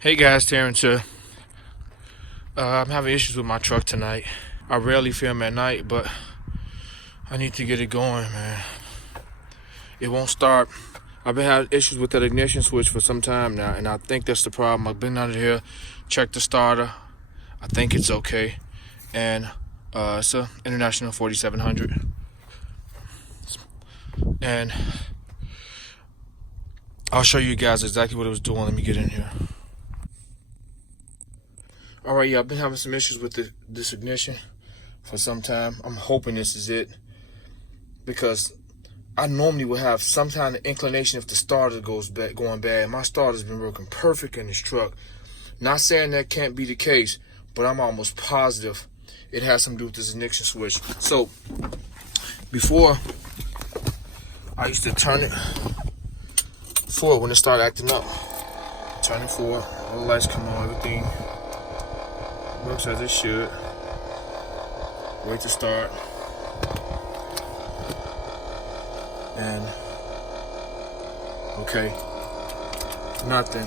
Hey guys, Terrence here. I'm having issues with my truck tonight. I rarely film at night, but I need to get it going, man. It won't start. I've been having issues with that ignition switch for some time now, and I think that's the problem. I've been under here, checked the starter. I think it's okay, and it's a International 4700, and I'll show you guys exactly what it was doing. Let me get in here. Alright, yeah, I've been having some issues with this ignition for some time. I'm hoping this is it, because I normally would have some kind of inclination if the starter going bad. My starter's been working perfect in this truck. Not saying that can't be the case, but I'm almost positive it has something to do with this ignition switch. So, before, I used to turn it forward when it started acting up. Turn it forward, all the lights come on, everything works as it should. Wait to start. And okay, nothing.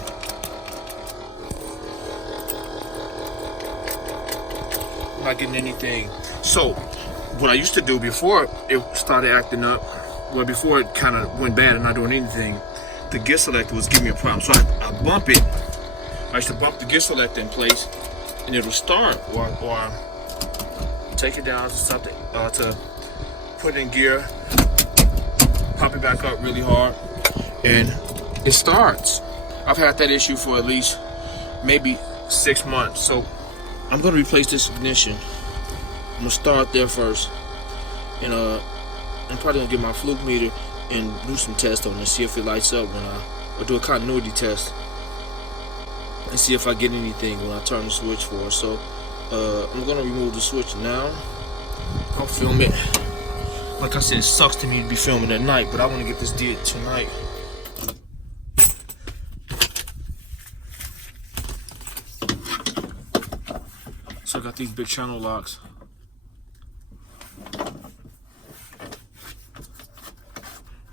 I'm not getting anything. So what I used to do before it started acting up, well, before it kind of went bad and not doing anything, the gear selector was giving me a problem. So I bump it. I used to bump the gear selector in place, and it'll start, or take it down to something to put it in gear, pop it back up really hard, and it starts. I've had that issue for at least maybe 6 months. So I'm gonna replace this ignition. I'm gonna start there first, and I'm probably gonna get my fluke meter and do some tests on it, see if it lights up or do a continuity test and see if I get anything when I turn the switch for it. So I'm gonna remove the switch now. I'll film it. Like I said, it sucks to me to be filming at night, but I want to get this did tonight. So I got these big channel locks.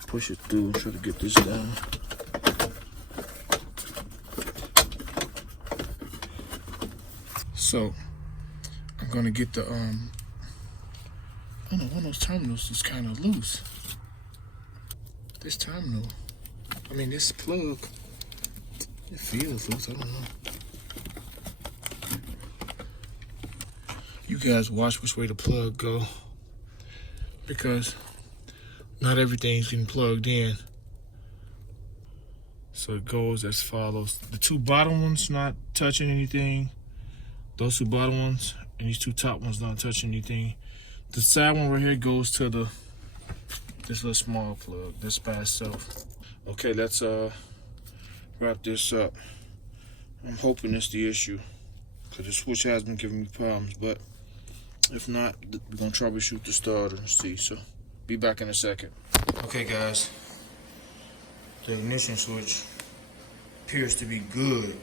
Push it through, try to get this down. So I'm gonna get the I don't know, one of those terminals is kind of loose. This terminal, this plug, it feels loose. I don't know. You guys watch which way the plug go, because not everything's getting plugged in. So it goes as follows: the two bottom ones not touching anything. Those two bottom ones and these two top ones not touching anything. The side one right here goes to this little small plug, this by itself. Okay, let's wrap this up. I'm hoping it's the issue, because the switch has been giving me problems, but if not, we're gonna troubleshoot the starter and see. So be back in a second. Okay guys, the ignition switch appears to be good,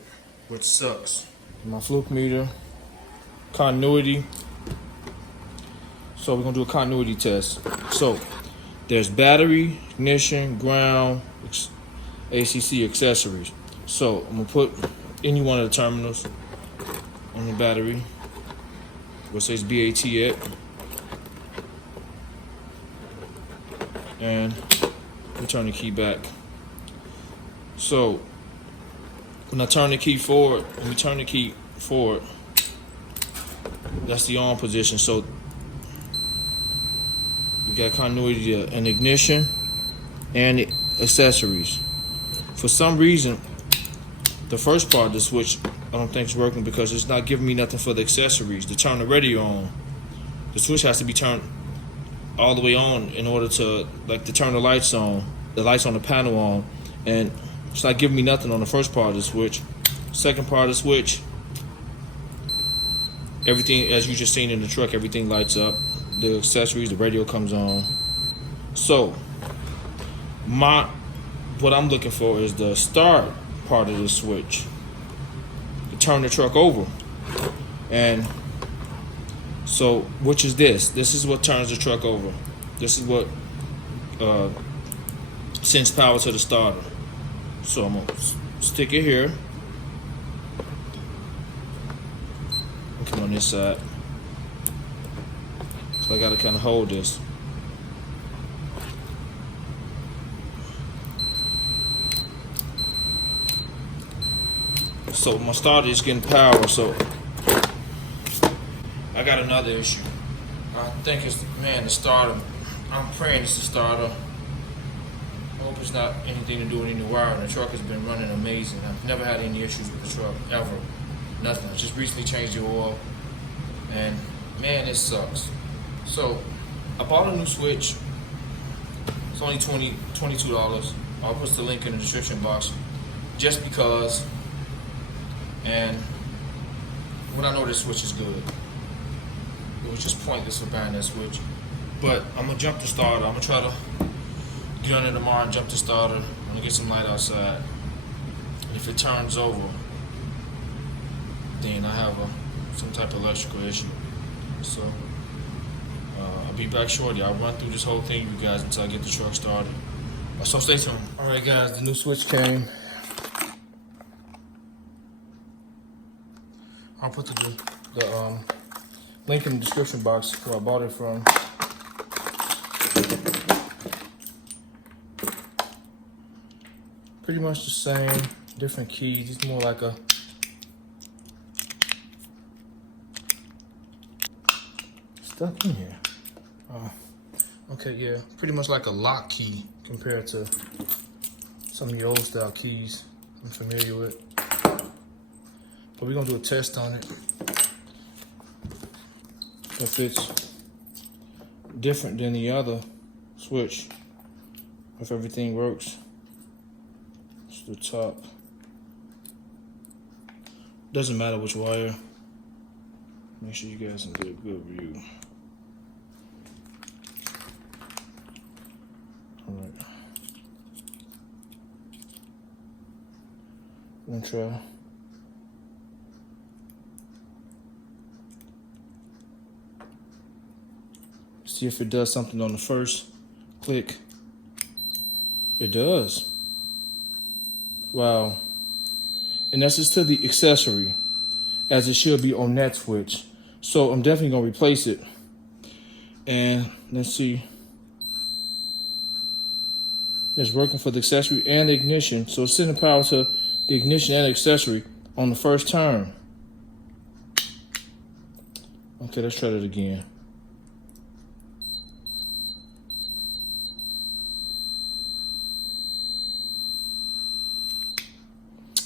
which sucks. My fluke meter, continuity. So we're gonna do a continuity test. So there's battery, ignition, ground, ACC accessories. So I'm gonna put any one of the terminals on the battery, where it says BAT it, and we turn the key back. So when I turn the key forward, that's the on position. So we got continuity and ignition and accessories. For some reason, the first part of the switch I don't think is working, because it's not giving me nothing for the accessories to turn the radio on. The switch has to be turned all the way on in order to turn the lights on the panel on, and it's not giving me nothing on the first part of the switch. Second part of the switch, everything, as you just seen in the truck, everything lights up. The accessories, the radio comes on. So what I'm looking for is the start part of the switch to turn the truck over. And so, which is this? This is what turns the truck over. This is what sends power to the starter. So I'm gonna stick it here, this side. So I gotta kind of hold this. So my starter is getting power, so I got another issue. I think it's, man, the starter. I'm praying it's the starter. I hope it's not anything to do with any wiring. The truck has been running amazing. I've never had any issues with the truck, ever. Nothing. I just recently changed the oil, and man, it sucks. So I bought a new switch. It's only $22. I'll put the link in the description box, just because. And when I know this switch is good, it was just pointless for buying that switch. But I'm gonna jump the starter. I'm gonna try to get on it tomorrow and jump the starter. I'm gonna get some light outside. And if it turns over, then I have some type of electrical issue. So I'll be back shortly. I'll run through this whole thing, you guys, until I get the truck started. So stay tuned. All right, guys, the new switch came. I'll put the link in the description box where I bought it from. Pretty much the same, different keys. It's more like a stuck in here. Okay, yeah, pretty much like a lock key compared to some of your old style keys I'm familiar with. But we're gonna do a test on it. If it's different than the other switch, if everything works. It's the top. Doesn't matter which wire. Make sure you guys can get a good view. Alright. I'm gonna try. See if it does something on the first click. It does. Wow. And that's just to the accessory, as it should be on that switch. So I'm definitely gonna replace it. And let's see. It's working for the accessory and the ignition. So it's sending power to the ignition and accessory on the first turn. Okay, let's try that again.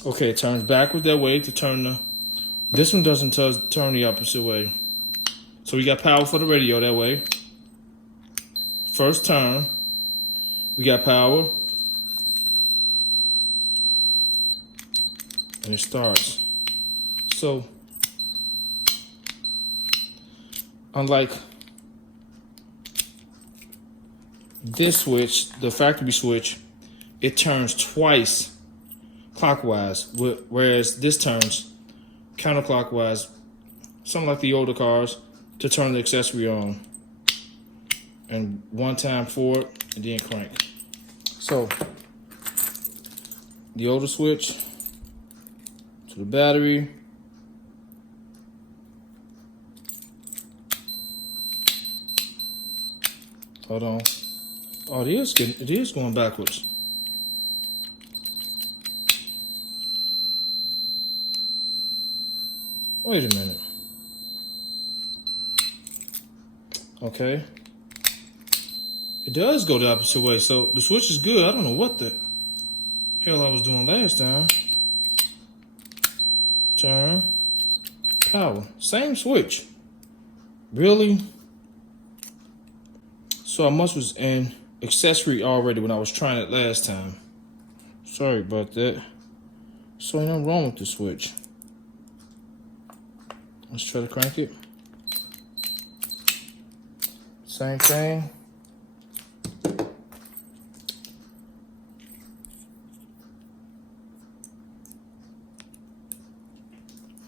Okay, it turns backwards that way to turn the... This one doesn't turn the opposite way. So we got power for the radio that way. First turn, we got power. And it starts. So, unlike this switch, the factory switch, it turns twice clockwise, whereas this turns counterclockwise, something like the older cars, to turn the accessory on. And one time forward, and then crank. So, the older switch to the battery. Hold on. Oh, it is going backwards. Wait a minute. Okay. It does go the opposite way, so the switch is good. I don't know what the hell I was doing last time. Turn. Power. Same switch. Really? So I must was in accessory already when I was trying it last time. Sorry about that. So ain't nothing wrong with the switch. Let's try to crank it. Same thing.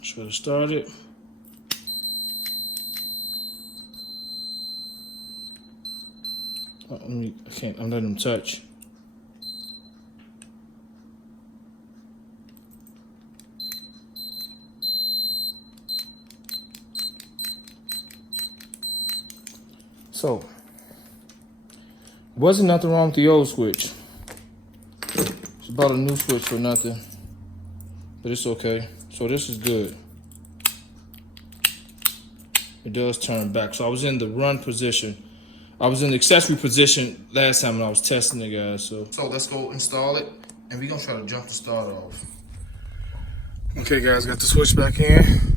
Try to start it. Oh, I can't, I'm letting them touch. So, wasn't nothing wrong with the old switch. It's about a new switch for nothing, but it's okay. So this is good. It does turn back. So I was in the run position. I was in the accessory position last time when I was testing it, guys. So let's go install it, and we're gonna try to jump the start off. Okay, guys, got the switch back in.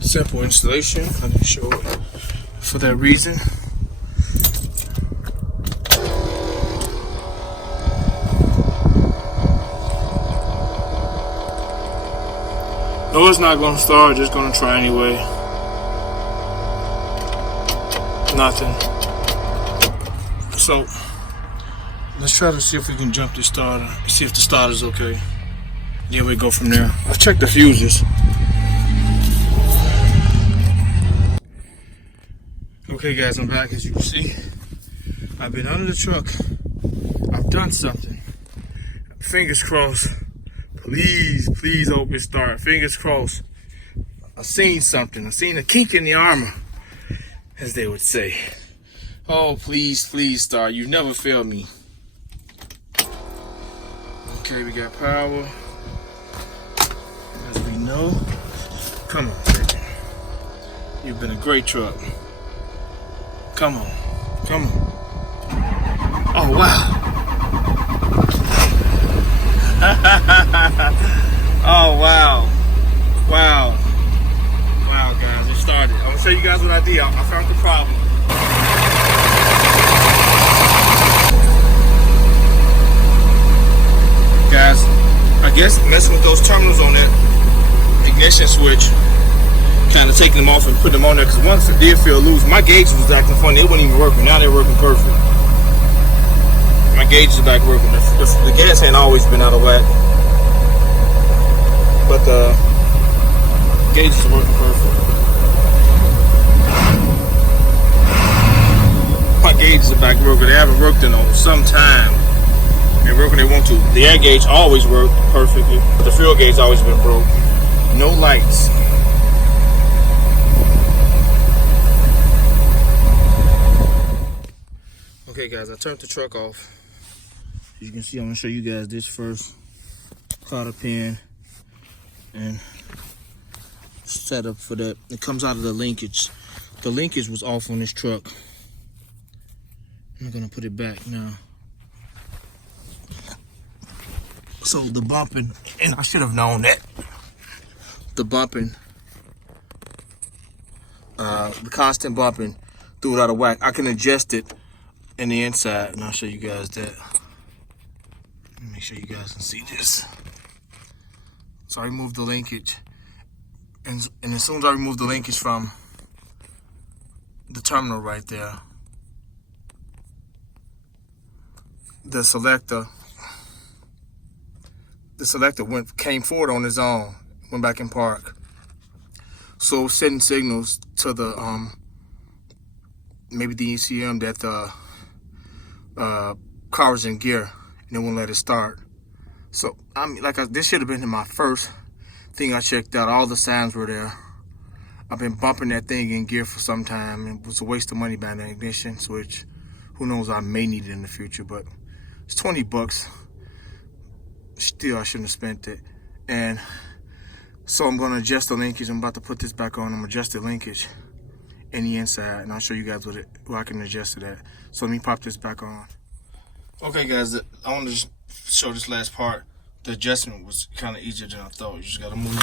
Simple installation. I didn't show it for that reason. No, it's not gonna start, just gonna try anyway. Nothing. So, let's try to see if we can jump the starter, see if the starter's okay. Then we go from there. Let's check the fuses. Okay guys, I'm back. As you can see, I've been under the truck. I've done something. Fingers crossed. Please, please open start. Fingers crossed. I've seen something. I've seen a kink in the armor, as they would say. Oh, please, please start. You never fail me. Okay, we got power. As we know. Come on, baby. You've been a great truck. Come on. Come on. Oh, wow. Oh, wow. Wow. Wow, guys, it started. I'm going to show you guys what I did. I found the problem. Guys, I guess messing with those terminals on that ignition switch, kind of taking them off and putting them on there, because once it did feel loose, my gauges was acting funny. It wasn't even working. Now they're working perfect. My gauges are back working. The gas ain't always been out of whack, but the gauges are working perfect. My gauges are back working. They haven't worked in some time. They're working. They want to. The air gauge always worked perfectly. The fuel gauge always been broke. No lights. Okay guys, I turned the truck off. As you can see, I'm gonna show you guys this first. Cotter pin and setup for that. It comes out of the linkage. The linkage was off on this truck. I'm gonna put it back now. So the bumping, and I should have known that. The bumping, the constant bumping threw it out of whack. I can adjust it in the inside, and I'll show you guys that. Let me make sure you guys can see this. So I removed the linkage, and as soon as I removed the linkage from the terminal right there, the selector came forward on his own, went back in park. So sending signals to the maybe the ECM that the car was in gear, and it won't let it start. So I mean, this should have been my first thing I checked out. All the signs were there. I've been bumping that thing in gear for some time. It was a waste of money buying an ignition switch. Who knows, I may need it in the future, but it's 20 bucks. Still, I shouldn't have spent it. And so I'm gonna adjust the linkage. I'm about to put this back on. I'm gonna adjust the linkage in the inside, and I'll show you guys what I can adjust it at. So let me pop this back on. Okay guys, I want to just show this last part. The adjustment was kind of easier than I thought. You just gotta move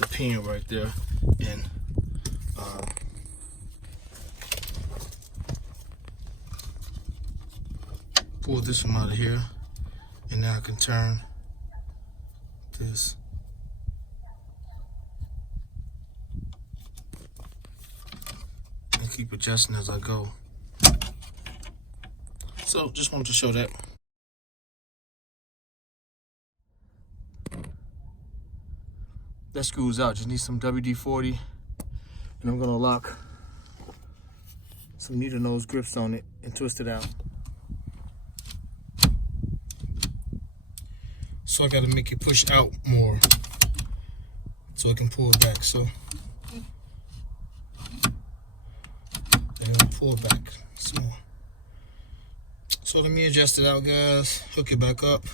the pin right there and pull this one out of here, and now I can turn this. And keep adjusting as I go. So just wanted to show that. That screws out. Just need some WD-40, and I'm gonna lock some needle nose grips on it and twist it out. So I gotta make it push out more so it can pull it back. So pull it back some more. So let me adjust it out, guys. Hook it back up.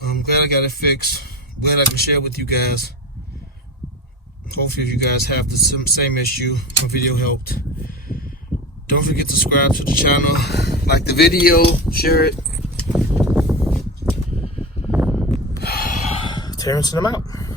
I'm glad I got it fixed. Glad I can share it with you guys. Hopefully you guys have the same issue. My video helped. Don't forget to subscribe to the channel, like the video, share it. Terrence and I'm out.